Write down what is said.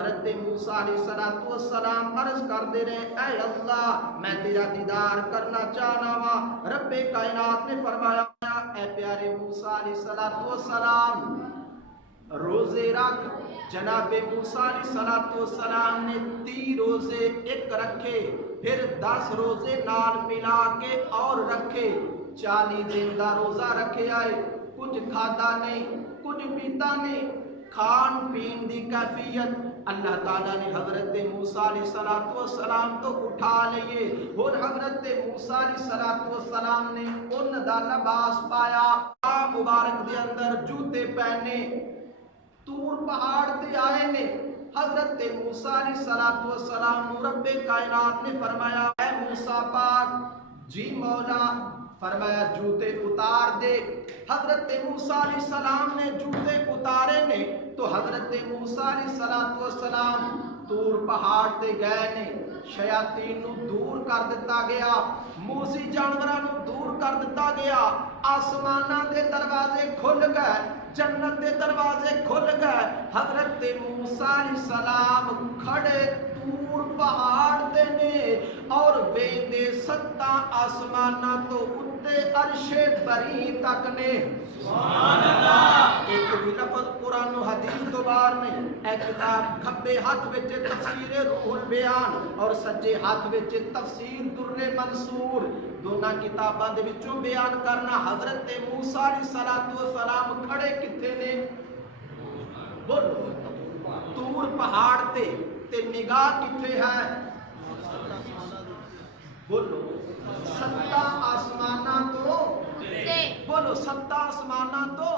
حضرت موسیٰ علیہ السلام عرض کر دے رہے اے اللہ میں تیرا دیدار کرنا چاہنا وا. رب کائنات نے فرمایا اے پیارے موسیٰ علیہ السلام روزے رکھ. جناب موسیٰ علیہ السلام نے 30 روزے ایک رکھے, پھر 10 روزے نال ملا کے اور رکھے, 40 دن دا روزہ رکھے آئے. کچھ کھادا نہیں, کچھ پیتا نہیں, کھان پین دی کیفیت اللہ تعالیٰ نے حضرت موسیٰ علیہ السلام تو اٹھا لیے. اور حضرت موسیٰ علیہ السلام نے ان دا لباس پایا, مبارک دے اندر جوتے پہنے, تور پہاڑ تے آئے نے. حضرت موسیٰ علیہ السلام رب کائنات نے فرمایا اے موسیٰ پاک جی مولا, فرمایا جوتے اتار دے. حضرت موسیٰ علیہ السلام نے جوتے اتارے نے تو حضرت موسیٰ علیہ السلام تور پہاڑ تے گئے نے. شیاطین نو دور کر دیتا گیا, موسی جانوراں نو دور کر دیتا گیا, آسماناں دے دروازے کھل گئے, جنت دے دروازے کھل گئے. حضرت موسیٰ علیہ السلام کھڑے تور پہاڑ تے نے اور ویندے 7 آسماناں تو اتے عرش بری تک نے. سبحان اللہ. ایک بھی لفظ قرآن و حدیث تو باہر نہیں. اے کتاب کھبے ہاتھ وچ تفسیر روح البیان اور سجے ہاتھ وچ تفسیر در منصور, دونوں کتاباں دے وچوں بیان کرنا. حضرت موسیٰ علیہ السلام کھڑے کتے نے بولو تور پہاڑ تے نگاہ کتھے ہے بولو 7 آسماناں تو بولو 7 آسماناں تو